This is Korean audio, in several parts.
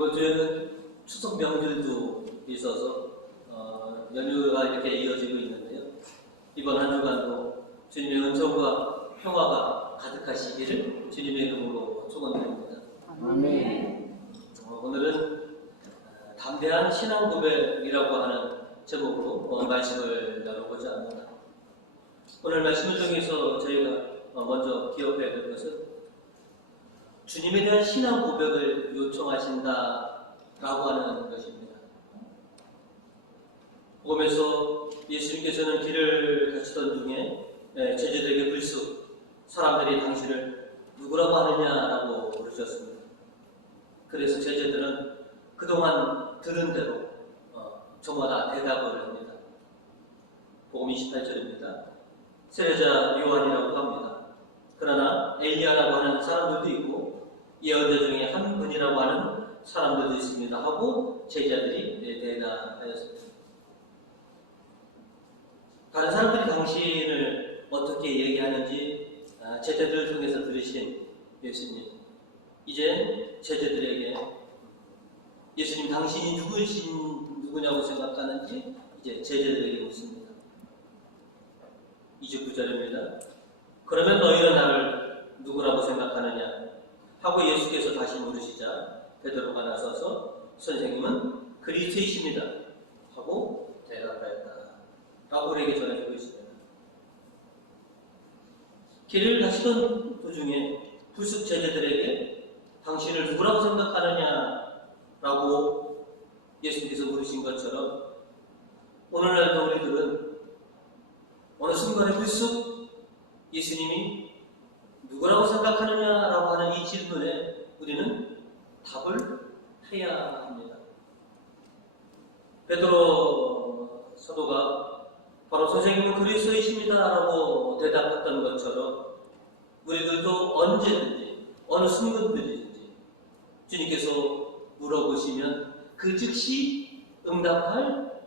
이번 주에는 추석 명절도 있어서 연휴가 이렇게 이어지고 있는데요. 이번 한 주간도 주님의 은총과 평화가 가득하시기를 주님의 이름으로 축원드립니다. 아멘. 오늘은 담대한 신앙 고백이라고 하는 제목으로 말씀을 나눠보자 합니다. 오늘 말씀을 통해서 저희가 먼저 기억해야 될 것은 주님에 대한 신앙 고백을 요청하신다라고 하는 것입니다. 복음에서 예수님께서는 길을 가시던 중에 제자들에게 불쑥 사람들이 당신을 누구라고 하느냐라고 물으셨습니다. 그래서 제자들은 그동안 들은 대로 저마다 대답을 합니다. 복음 28절입니다. 세례자 요한이라고 합니다. 그러나 엘리야라고 하는 사람들도 있고 예언자 중에 한 분이라고 하는 사람들도 있습니다 하고 제자들이 대답하였습니다. 다른 사람들이 당신을 어떻게 얘기하는지 제자들을 통해서 들으신 예수님, 이제 제자들에게 예수님 당신이 누구냐고 생각하는지 이제 제자들에게 묻습니다. 29절입니다. 그러면 너희는 나를 누구라고 생각하느냐 하고 예수께서 다시 물으시자 베드로가 나서서 선생님은 그리스도이십니다 하고 대답하였다 라고 우리에게 전해주고 있습니다. 길을 가시던 도중에 불쑥 제자들에게 당신을 누구라고 생각하느냐 라고 예수님께서 물으신 것처럼 오늘날도 우리들은 어느 순간에 불쑥 예수님이 누구라고 생각하느냐라고 하는 이 질문에 우리는 답을 해야 합니다. 베드로 사도가 바로 선생님은 그리스도이십니다라고 대답했던 것처럼 우리들도 언제든지 어느 순간들이든지 주님께서 물어보시면 그 즉시 응답할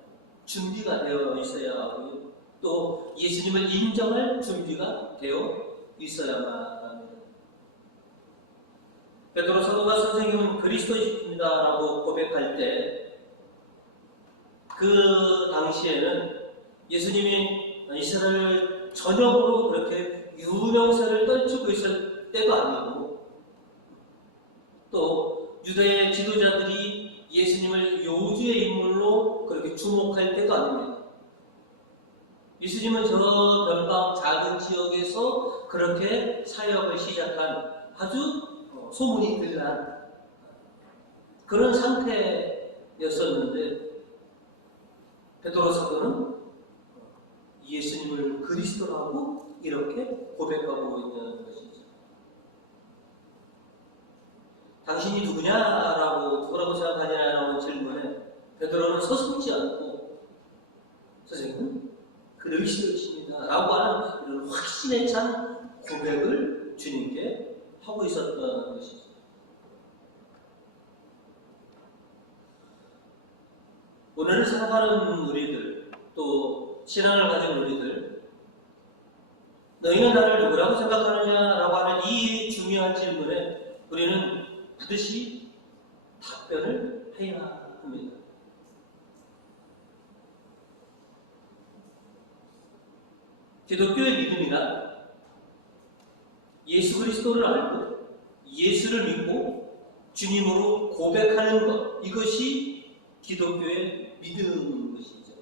준비가 되어 있어야 하고요. 또 예수님을 인정할 준비가 되어 있어야만 합니다. 베드로 사도가 선생님은 그리스도이십니다라고 고백할 때 그 당시에는 예수님이 이스라엘 전역으로 그렇게 유명세를 떨치고 있을 때도 아니고 또 유대의 지도자들이 예수님을 요주의 인물로 그렇게 주목할 때도 아닙니다. 예수님은 저 변방 작은 지역에서 그렇게 사역을 시작한 아주 소문이 들난 그런 상태였었는데 베드로 사도는 예수님을 그리스도라고 이렇게 고백하고 있는 것이죠. 당신이 누구라고 생각하냐라는 질문에 베드로는 서슴지 않고 선생님은 그리스도이십니다 라고 하는 이런 확신에 찬 고백을 주님께 하고 있었던 것이죠. 오늘을 살아가는 우리들, 또 신앙을 가진 우리들, 너희는 나를 누구라고 생각하느냐라고 하는 이 중요한 질문에 우리는 반드시 답변을 해야 합니다. 기독교의 믿음이란 예수 그리스도를 알고 예수를 믿고 주님으로 고백하는 것, 이것이 기독교의 믿음인 것이죠.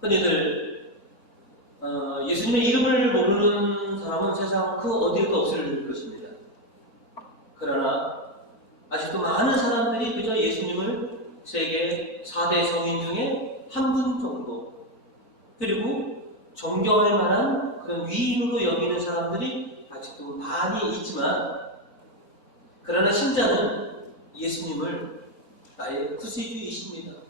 흔히들 예수님의 이름을 모르는 사람은 세상 그 어디에도 없을 것입니다. 그러나 아직도 많은 사람들이 그저 예수님을 세계 4대 성인 중에 한 분 정도, 그리고 존경할 만한 그런 위인으로 여기는 사람들이 아직도 많이 있지만, 그러나 신자는 예수님을 나의 구세주이십니다,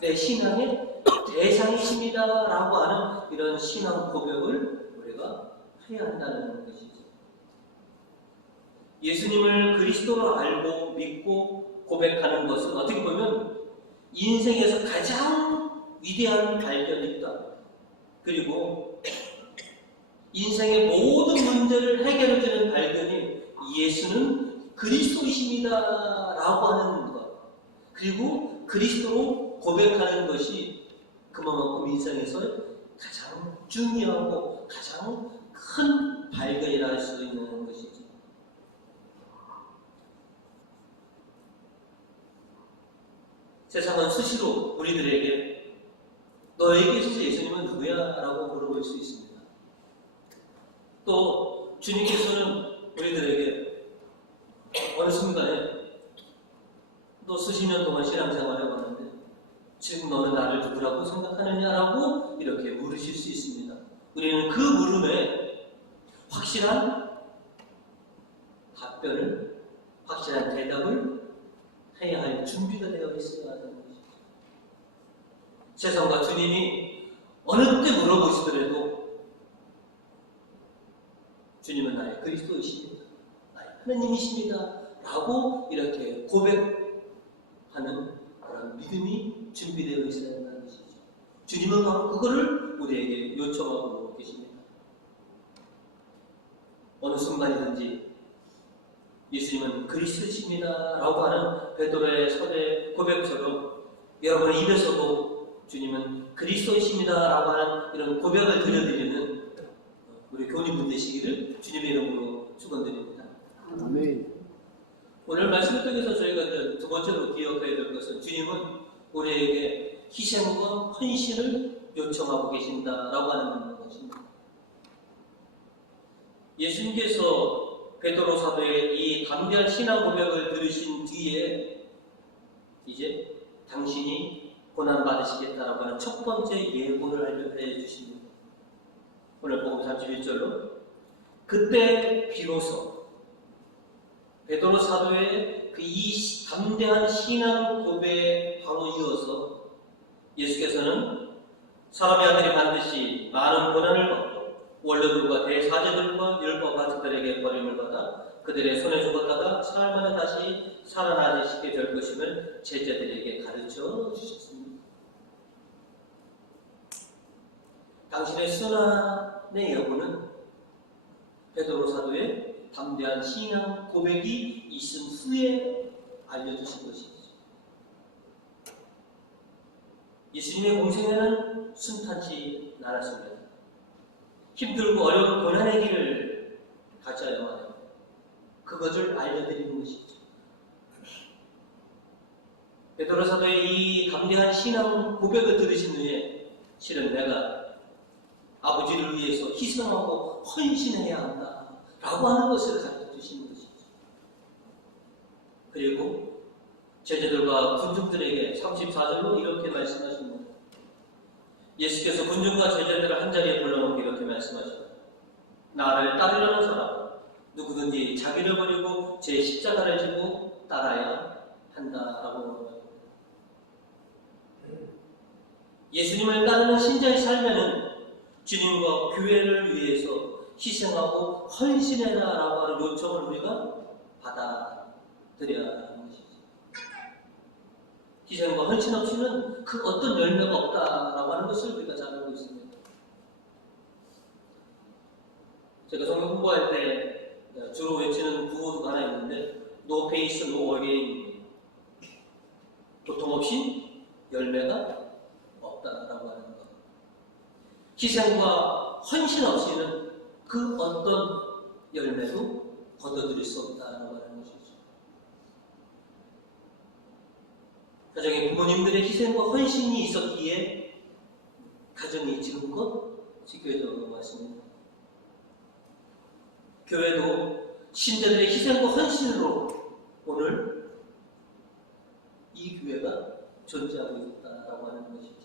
내 신앙의 대상이십니다 라고 하는 이런 신앙 고백을 우리가 해야 한다는 것이죠. 예수님을 그리스도로 알고 믿고 고백하는 것은 어떻게 보면 인생에서 가장 위대한 발견이다. 그리고 인생의 모든 문제를 해결해주는 발견이 예수는 그리스도이십니다 라고 하는 것, 그리고 그리스도로 고백하는 것이 그만큼 인생에서 가장 중요하고 가장 큰 발견이라 할 수 있는 것이죠. 세상은 수시로 우리들에게 너에게 있어서 예수님은 누구야? 라고 물어볼 수 있습니다. 또 주님께서는 우리들에게 어느 순간에 너 수십 년 동안 신앙생활을 해봤는데 지금 너는 나를 누구라고 생각하느냐라고 이렇게 물으실 수 있습니다. 우리는 그 물음에 확실한 답변을, 확실한 대답을 해야 할 준비가 되어 있어야 하는 것이죠. 세상과 주님이 어느 때 물어보시더라도 주님은 나의 그리스도이십니다, 나의 하나님이십니다 라고 이렇게 고백하는 그런 믿음이 준비되어 있어야 한다는 것이죠. 주님은 바로 그거를 우리에게 요청하고 계십니다. 어느 순간이든지 예수님은 그리스도이십니다 라고 하는 베드로의 서대 고백처럼 여러분의 입에서도 주님은 그리스도이십니다 라고 하는 이런 고백을 들려드리는 우리 교우님들 되시기를 주님의 이름으로 축원드립니다. 아멘. 오늘 말씀을 통해서 저희가 두 번째로 기억해야 될 것은 주님은 우리에게 희생과 헌신을 요청하고 계신다라고 하는 것입니다. 예수님께서 베드로 사도의 이 담대한 신앙 고백을 들으신 뒤에 이제 당신이 고난 받으시겠다라고 하는 첫 번째 예고를 알려해 주십니다. 오늘 복음 31절로 그때 비로소 베드로 사도의 그 이 담대한 신앙 고백에 바로 이어서 예수께서는 사람의 아들이 반드시 많은 고난을 받고 원로들과 대사제들과 율법 가족들에게 버림을 받아 그들의 손에 죽었다가 사흘 만에 다시 살아나시게 될 것임을 제자들에게 가르쳐 주셨습니다. 당신의 순환의 여부는 베드로 사도의 담대한 신앙 고백이 있은 후에 알려주신 것이죠. 예수님의 공생애는 순탄치 않았습니다. 힘들고 어려운 고난의 길을 가져야만 해요. 그것을 알려드리는 것이죠. 베드로 사도의 이 담대한 신앙 고백을 들으신 후에 실은 내가 아버지를 위해서 희생하고 헌신해야 한다 라고 하는 것을 가르쳐 주시는 것이죠. 그리고 제자들과 군중들에게 34절로 이렇게 말씀하십니다. 예수께서 군중과 제자들을 한자리에 불러놓고 이렇게 말씀하십니다. 나를 따르려는 사람 누구든지 자기를 버리고 제 십자가를 지고 따라야 한다라고 말합니다. 예수님을 따르는 신자의 삶에는 주님과 교회를 위해서 희생하고 헌신해라라고 하는 요청을 우리가 받아들여야 하는 것이죠. 희생과 헌신 없이는 그 어떤 열매가 없다라고 하는 것을 우리가 잘 알고 있습니다. 제가 성경 공부할 때 주로 외치는 구호가 하나 있는데 No pace, no gain. 고통 없이 열매가 없다라고 하는 것. 희생과 헌신 없이는 그 어떤 열매도 거둬들일 수 없다라고 하는 것이죠. 가정에 부모님들의 희생과 헌신이 있었기에 가정이 지금껏 지켜져 왔습니다. 교회도 신자들의 희생과 헌신으로 오늘 이 교회가 존재하고 있다라고 하는 것이죠.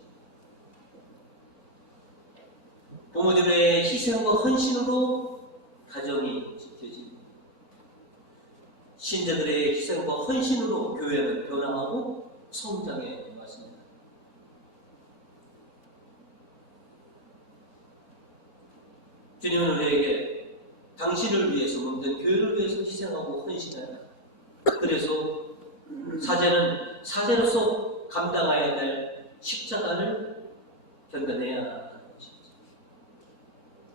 부모님의 희생과 헌신으로 가정이 지켜집니다. 신자들의 희생과 헌신으로 교회는 변화하고 성장해 왔습니다. 주님은 우리에게 당신을 위해서, 몸된 교회를 위해서 희생하고 헌신하라. 그래서 사제는 사제로서 감당해야 될 십자가를 견뎌내야 하는 것입니다.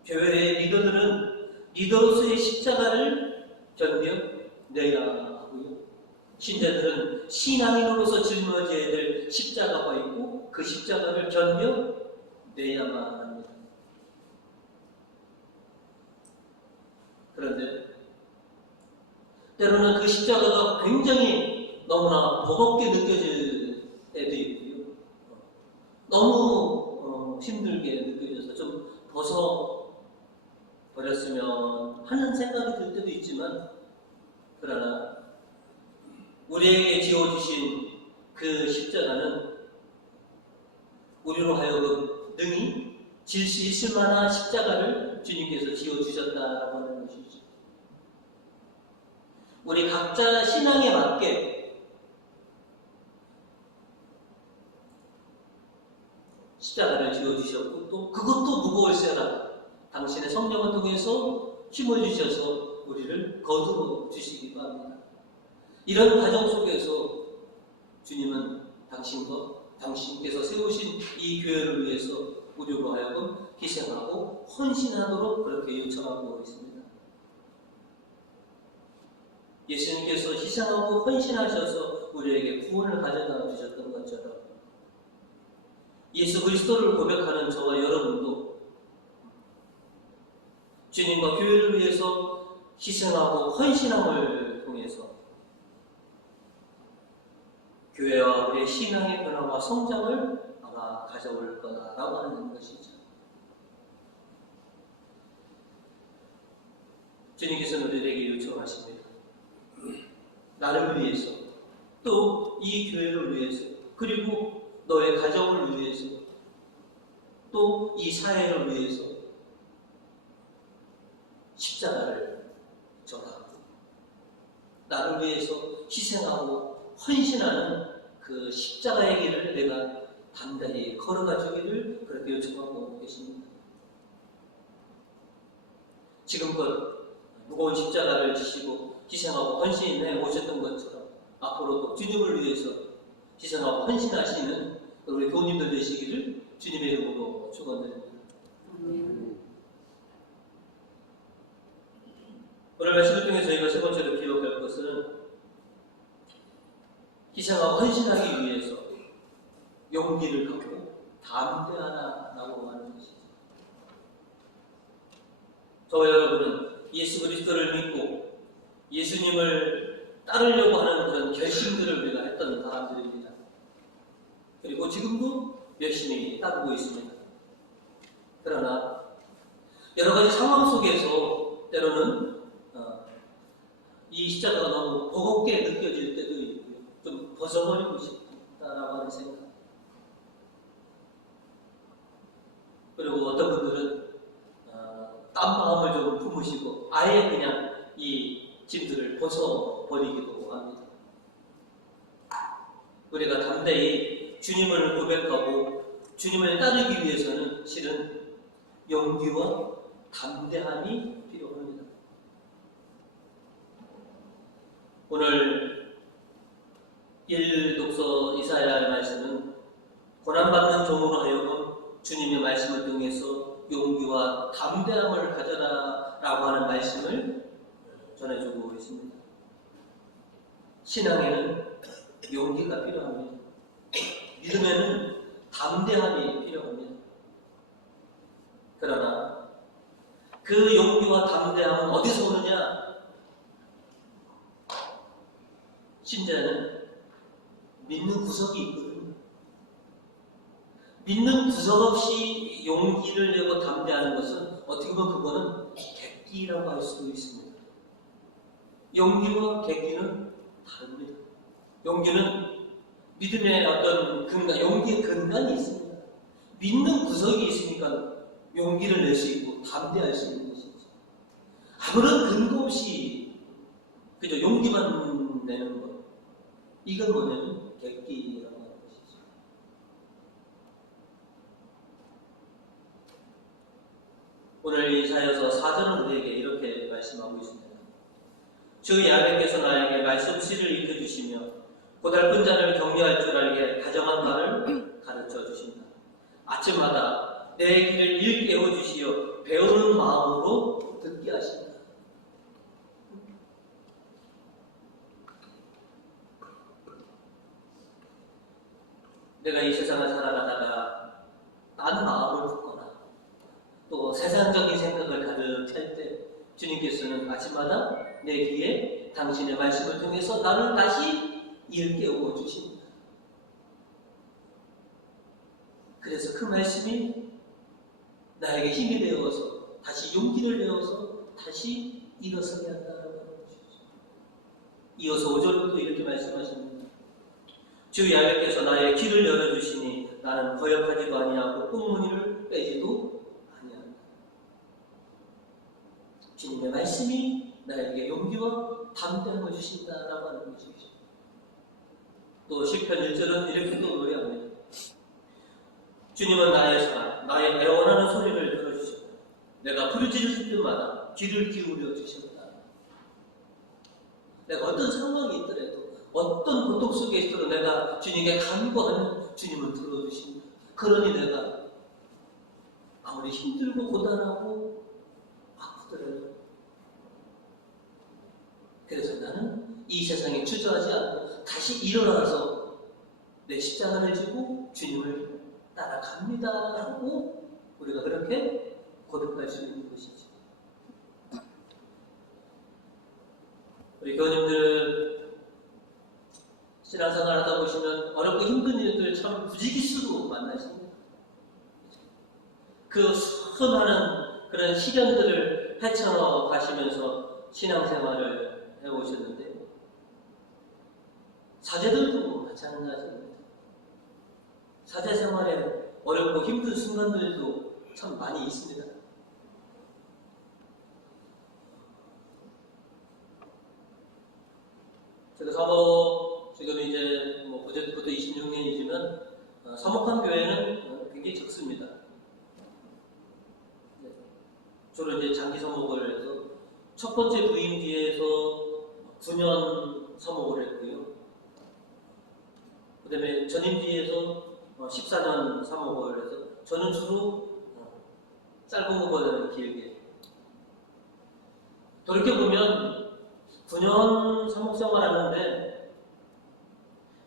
교회의 리더들은 리더로서의 십자가를 견뎌내야 내야 하고요. 신자들은 신앙인으로서 짊어져야 될 십자가가 있고 그 십자가를 견뎌내야만 합니다. 그런데 때로는 그 십자가가 굉장히 너무나 버겁게 느껴질 때도 있고요. 너무 힘들게 느껴져서 좀 벗어버렸으면 하는 생각이 들 때도 있지만, 그러나 우리에게 지어주신 그 십자가는 우리로 하여금 능히 질 수 있을 만한 십자가를 주님께서 지어주셨다라고 하는 것이죠. 우리 각자 신앙에 맞게 십자가를 지어주셨고, 또 그것도 무거울세라 당신의 성령을 통해서 힘을 주셔서 우리를 거두어 주시기도 합니다. 이런 과정 속에서 주님은 당신께서 세우신 이 교회를 위해서 우리로 하여금 희생하고 헌신하도록 그렇게 요청하고 있습니다. 예수님께서 희생하고 헌신하셔서 우리에게 구원을 가져다 주셨던 것처럼 예수 그리스도를 고백하는 저와 여러분도 주님과 교회를 위해서 희생하고 헌신함을 통해서 교회와 우리의 신앙의 변화와 성장을 아마 가져올 거다라고 하는 것이죠. 주님께서는 우리에게 요청하십니다. 나를 위해서, 또 이 교회를 위해서, 그리고 너의 가정을 위해서, 또 이 사회를 위해서 십자가를 져라. 나를 위해서 희생하고 헌신하는 그 십자가의 길을 내가 단단히 걸어가 주기를 그렇게 요청하고 계십니다. 지금껏 무거운 십자가를 지시고 희생하고 헌신해 오셨던 것처럼 앞으로도 주님을 위해서 희생하고 헌신하시는 우리 교우님들 되시기를 주님의 이름으로 축원드립니다. 오늘 말씀을 통해 저희가 세 번째로 기억할 것은 희생하고 헌신하기 위해서 용기를 갖고 담대하라라고 하는 것이죠. 저와 여러분은 예수 그리스도를 믿고 예수님을 따르려고 하는 그런 결심들을 우리가 했던 사람들입니다. 그리고 지금도 열심히 따르고 있습니다. 그러나 여러 가지 상황 속에서 때로는 이 십자가가 너무 버겁게 느껴질 때도 있고요. 좀 벗어버리고 싶다라고 하는 생각. 그리고 어떤 분들은 딴 마음을 좀 품으시고 아예 그냥 이 짐들을 벗어버리기도 합니다. 우리가 담대히 주님을 고백하고 주님을 따르기 위해서는 실은 용기와 담대함이 필요합니다. 오늘 1독서 이사야의 말씀은 고난받는 종으로 하여금 주님의 말씀을 통해서 용기와 담대함을 가져라 라고 하는 말씀을 전해주고 있습니다. 신앙에는 용기가 필요합니다. 믿음에는 담대함이 필요합니다. 그러나 그 용기와 담대함은 어디서 오느냐? 신자는 믿는 구석이 있거든요. 믿는 구석 없이 용기를 내고 담대하는 것은 어떻게 보면 그거는 객기라고 할 수도 있습니다. 용기와 객기는 다릅니다. 용기는 믿음의 어떤 근간, 용기의 근간이 있습니다. 믿는 구석이 있으니까 용기를 낼 수 있고 담대할 수 있는 것이죠. 아무런 근거 없이 그저 용기만 내는 것, 이건 뭐냐면 객기라고 하는 것이죠. 오늘 이사야서 4절은 우리에게 이렇게 말씀하고 있습니다. 주 야훼께서 나에게 말씀씨를 익혀주시며 고달픈 자를 격려할 줄 알게 다정한 말을 가르쳐 주신다. 아침마다 내 길을 일깨워 주시어 배우는 마음으로 듣게 하신다. 내가 이 세상을 살아가다가 딴 마음을 품거나 또 세상적인 생각을 가득할 때 주님께서는 아침마다 내 귀에 당신의 말씀을 통해서 나를 다시 일깨워 주십니다. 그래서 그 말씀이 나에게 힘이 되어서 다시 용기를 내어서 다시 일어서게 한다라고 하는 것이죠. 이어서 5절부터 이렇게 말씀하십니다. 주 야훼께서 나의 길을 열어주시니 나는 거역하지도 아니하고 꽁무니를 빼지도 아니한다. 주님의 말씀이 나에게 용기와 담대함을 주신다라고 하는 것이죠. 또 시편 1절은 이렇게 또 노래합니다. 주님은 나의 사랑, 나의 애원하는 소리를 들어주셨다. 내가 부르짖을 때마다 귀를 기울여 주셨다. 내가 어떤 상황이 있더라도 어떤 고통 속에 있어도 내가 주님께 간구하면 주님은 들어주십니다. 그러니 내가 아무리 힘들고 고단하고 아프더라도 그래서 나는 이 세상에 주저하지 않고 다시 일어나서 내 십자가를 지고 주님을 따라갑니다 하고 우리가 그렇게 고백할 수 있는 것이죠. 우리 교우님들 신앙생활 하다 보시면 어렵고 힘든 일들 참 부지기수로 만나십니다. 그 수많은 그런 시련들을 헤쳐가시면서 신앙생활을 해오셨는데 사제들도 마찬가지입니다. 사제생활에 어렵고 힘든 순간들도 참 많이 있습니다. 제가 사목 지금 이제 그제부터 26년이지만 사목한 교회는 굉장히 적습니다. 주로 이제 장기 사목을 해서 첫 번째 부임 뒤에서 9년 사목을 했고요. 그 다음에 전임 뒤에서 14년 사목을 해서 저는 주로 짧은 것보다는 길게 돌이켜보면 9년 사목생활 하는데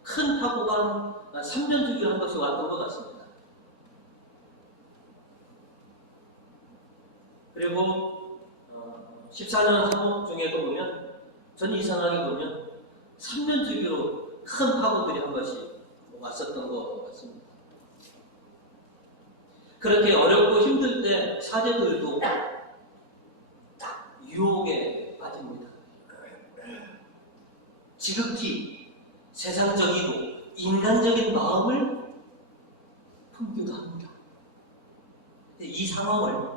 큰 파고가 3년 주기로 한 번씩 왔던 것 같습니다. 그리고 14년 사목 중에도 보면 전 이상하게 보면 3년 주기로 큰 파고들이 한 번씩 왔었던 것 같습니다. 그렇게 어렵고 힘들 때 사제들도 유혹에 빠집니다. 지극히 세상적이고 인간적인 마음을 품기도 합니다. 이 상황을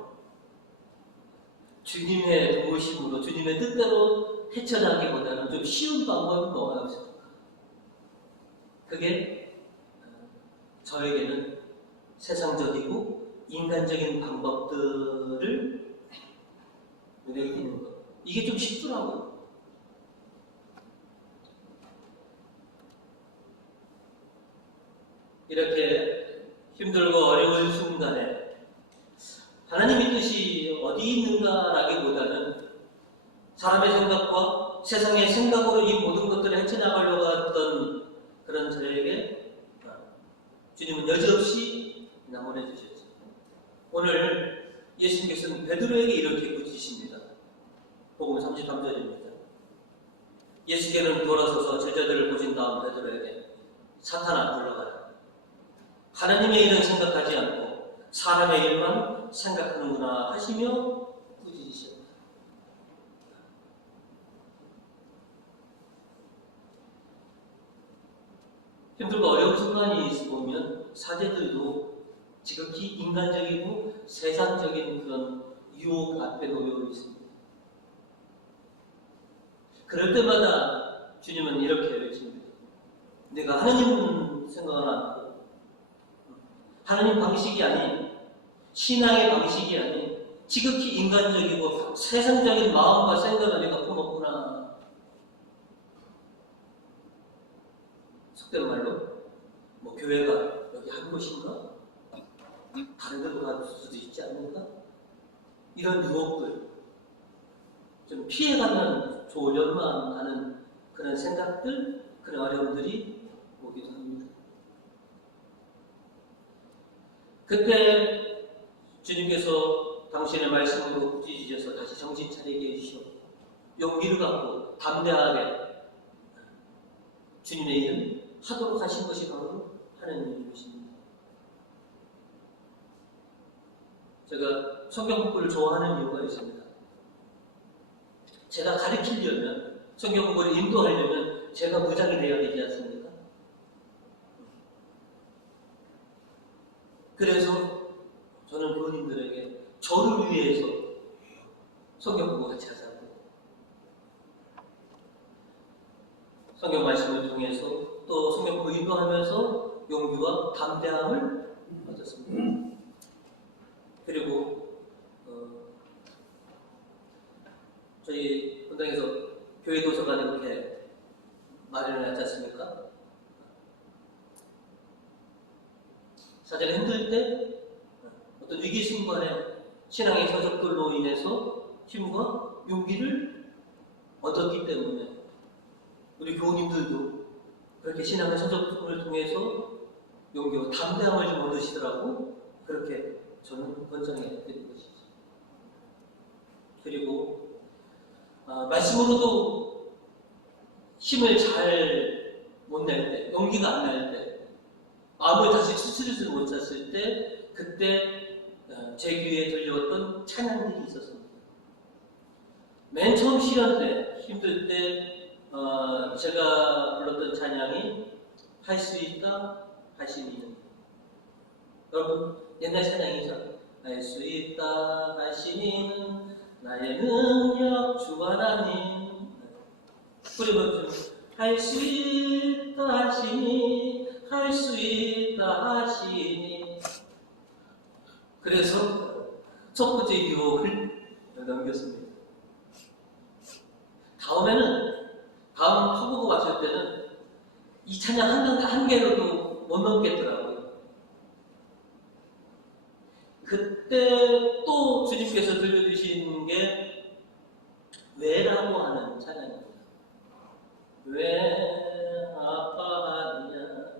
주님의 도우심으로 주님의 뜻대로 헤쳐나가기보다는 좀 쉬운 방법이 뭐가 없을까? 그게 저에게는 세상적이고 인간적인 방법들을 눈에 띄는 것. 이게 좀 쉽더라고요. 이렇게 힘들고 어려운 순간에 하나님의 뜻이 어디 있는가라기보다는 사람의 생각과 세상의 생각으로 이 모든 것들을 헤쳐나가려고 했던 그런 저에게 주님은 여지없이 남원해 주셨죠. 오늘 예수님께서는 베드로에게 이렇게 부르십니다. 복음 33절입니다. 예수께는 돌아서서 제자들을 보신 다음 베드로에게 사탄아 물러가라. 하나님의 일은 생각하지 않고 사람의 일만 생각하는구나 하시며 꾸짖으셨다. 힘들고 어려운 순간이 보면 사제들도 지극히 인간적이고 세상적인 그런 유혹 앞에 놓여 있습니다. 그럴 때마다 주님은 이렇게 외칩니다. 내가 하나님 생각을 않고 하나님 방식이 아닌 신앙의 방식이 아닌 지극히 인간적이고 세상적인 마음과 생각을 내가 품었구나. 속된 말로 교회가 여기 한 곳인가? 다른 데로 갈 수도 있지 않는가? 이런 유혹들 좀 피해가면 좋으련만 하는 그런 생각들, 그런 어려움들이 오기도 합니다. 그때 주님께서 당신의 말씀으로 부지지셔서 다시 정신 차리게 해주시고 용기를 갖고 담대하게 주님의 일을 하도록 하신 것이 바로 하나님의 일이십니다. 제가 성경 공부를 좋아하는 이유가 있습니다. 제가 가르치려면, 성경 공부를 인도하려면 제가 무장이 되어야 되지 않습니까? 그래서 저는 부모님들에게 저를 위해서 성경 공부 같이 하자고, 성경 말씀을 통해서 또 성경 공부 인도하면서 용기와 담대함을 얻었습니다. 그리고 저희 본당에서 교회 도서관에 이렇게 마련을 하지 않습니까? 사전에 힘들 때 어떤 위기 순간에 신앙의 서적들로 인해서 힘과 용기를 얻었기 때문에 우리 교우님들도 그렇게 신앙의 서적들을 통해서 용기와 담대함을 좀 얻으시더라고. 그렇게 저는 권장해 드린 것이죠. 그리고 말씀으로도 힘을 잘 못 낼 때, 용기가 안 날 때, 마음을 다시 추스르지 못했을 때, 그때 제 귀에 들려왔던 찬양들이 있었습니다. 맨 처음 시련 때, 힘들 때 제가 불렀던 찬양이 할 수 있다 하시니는, 여러분 옛날 찬양이죠. 할 수 있다 하시니는 나의 능력 주 하나님. 그리고 할 수 있다 하시니, 할 수 있다 하시니. 그래서 첫 번째 유혹을 넘겼습니다. 다음 터보고 왔을 때는 이 찬양 한 개로도 못 넘겠더라고요. 그때 또 주님께서 들려주신 게 왜라고 하는 찬양입니다. 왜 아파하느냐,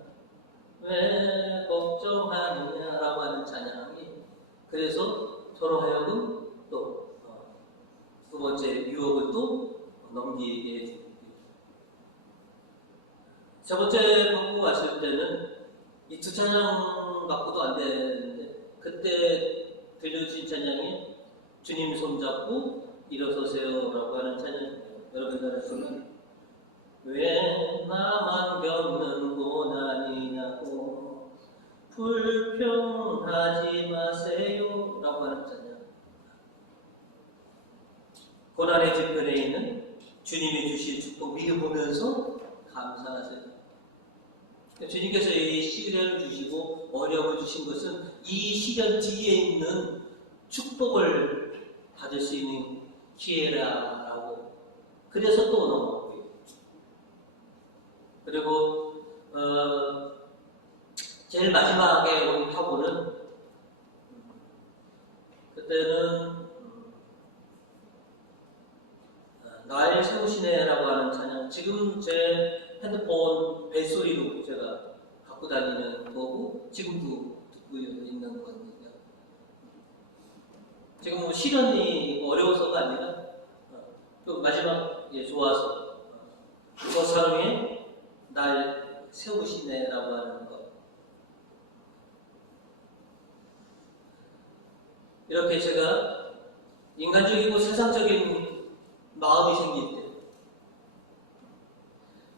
왜 걱정하느냐라고 하는 찬양이, 그래서 저로 하여금 또 두 번째 유혹을 또 넘기게 해줍니다. 세 번째 방구 왔을 때는 이 두 찬양 갖고도 안 되는데, 그때 들려주신 찬양이 주님 손잡고 일어서세요라고 하는 찬양입니다. 여러분 따라하시면 왜 나만 겪는 고난이냐고 불평하지 마세요 라고 하는 찬양. 고난의 뒤편에 있는 주님이 주신 축복 미리 보면서 감사하세요. 주님께서 이 시련을 주시고 어려움을 주신 것은 이 시련 뒤에 있는 축복을 받을 수 있는 기회라고, 그래서 또 넘어갔고요. 그리고 제일 마지막에 온 타고는, 그때는 날 세우시네라고 하는 찬양. 지금 제 핸드폰 벨소리로 제가 갖고 다니는 거고 지금도 듣고 있는 겁니다. 지금 뭐 시련이 어려워서가 아니라 또 마지막에 좋아서 저 사랑에 날 세우시네라고 하는 것. 이렇게 제가 인간적이고 세상적인 마음이 생길 때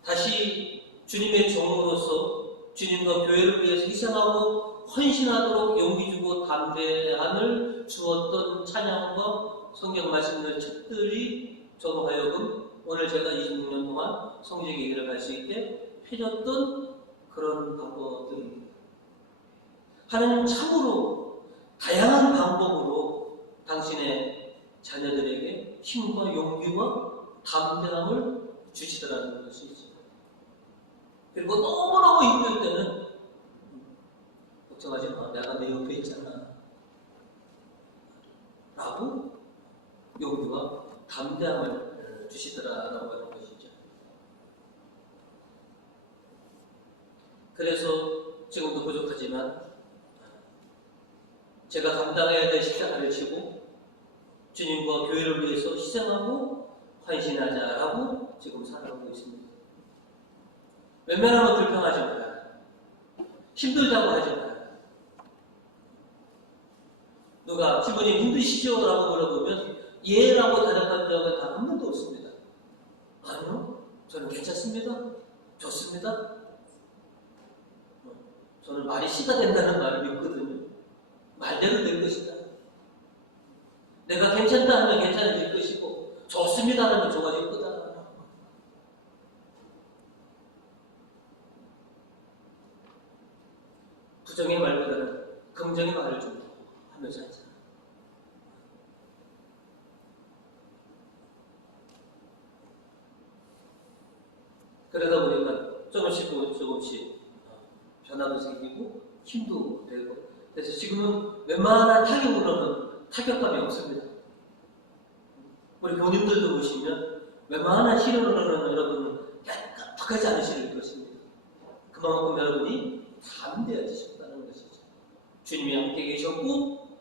다시 주님의 종으로서 주님과 교회를 위해서 희생하고 헌신하도록 용기 주고 담대함을 주었던 찬양과 성경 말씀들 책들이 저로 하여금 오늘 제가 26년 동안 성직의 길을 갈 수 있게 펴줬던 그런 방법들입니다. 하나님 참으로 다양한 방법으로 당신의 자녀들에게 힘과 용기와 담대함을 주시더라는 것이죠. 그리고 너무너무 힘들 때는 걱정하지 마, 내가 내 옆에 있잖아 라고 용기와 담대함을 주시더라라고 하는 것이죠. 그래서 지금도 부족하지만 제가 감당해야 될 십자가를 지고 주님과 교회를 위해서 희생하고 헌신하자라고 지금 살아가고 있습니다. 웬만하면 불평하지 말아요. 힘들다고 하지 말아요. 누가 기분이 힘드시죠? 라고 물어보면 예라고 대답한 적은 단 한 번도 없습니다. 아니요, 저는 괜찮습니다. 좋습니다. 저는 말이 씨가 된다는 말을 믿거든요. 말대로 될 것이다. 내가 괜찮다 하면 괜찮아질 것이고 좋습니다 하면 좋아질 거다. 부정의 말보다는 긍정의 말을 좀 하면서 하자. 그러다 보니까 조금씩 변화도 생기고 힘도 되고, 그래서 지금은 웬만한 타격으로는 타격감이 없습니다. 우리 교님들도 보시면 웬만한 시련으로는 여러분은 깜빡하지 않으실 것입니다. 그만큼 여러분이 담대해지셨다는 것이죠. 주님이 함께 계셨고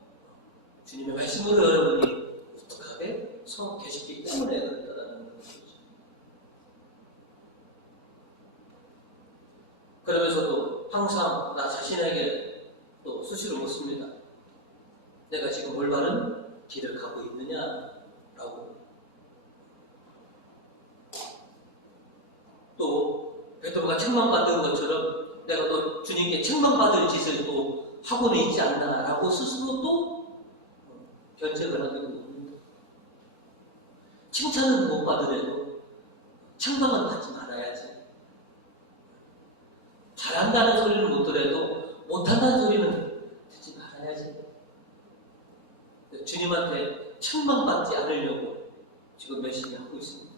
주님의 말씀으로 여러분이 독특하게 서 계셨기 때문에 그렇다는 것이죠. 그러면서도 항상 나 자신에게 또 수시로 묻습니다. 내가 지금 올바른 길을 가고 있느냐라고. 또 베드로가 책망받은 것처럼 내가 또 주님께 책망받을 짓을 또 하고는 있지 않나라고 스스로 또 견책을 하게 됩니다. 칭찬은 못 받으려도 책망은 받지 말아야지. 잘한다는 소리는 못 들어도 못한다는 소리는 듣지 말아야지. 주님한테 책망받지 않으려고 지금 열심히 하고 있습니다.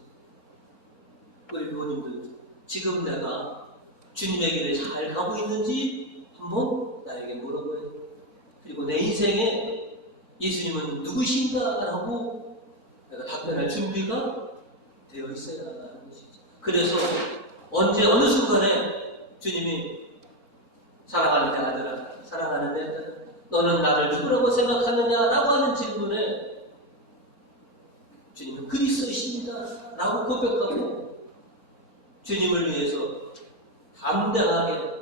우리 부모님들, 지금 내가 주님의 길을 잘 가고 있는지 한번 나에게 물어봐야 돼요. 그리고 내 인생에 예수님은 누구신가라고 내가 답변할 준비가 되어 있어야 하는 것이죠. 그래서 언제 어느 순간에 주님이 사랑하는 내 아들아, 사랑하는 내 아들아, 너는 나를 누구라고 생각하느냐라고 하는 질문에 주님은 그리스도이십니다 라고 고백하고 주님을 위해서 담대하게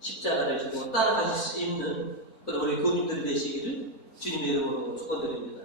십자가를 지고 따라가실 수 있는 그런 우리 교님들이 되시기를 주님의 이름으로 축원드립니다.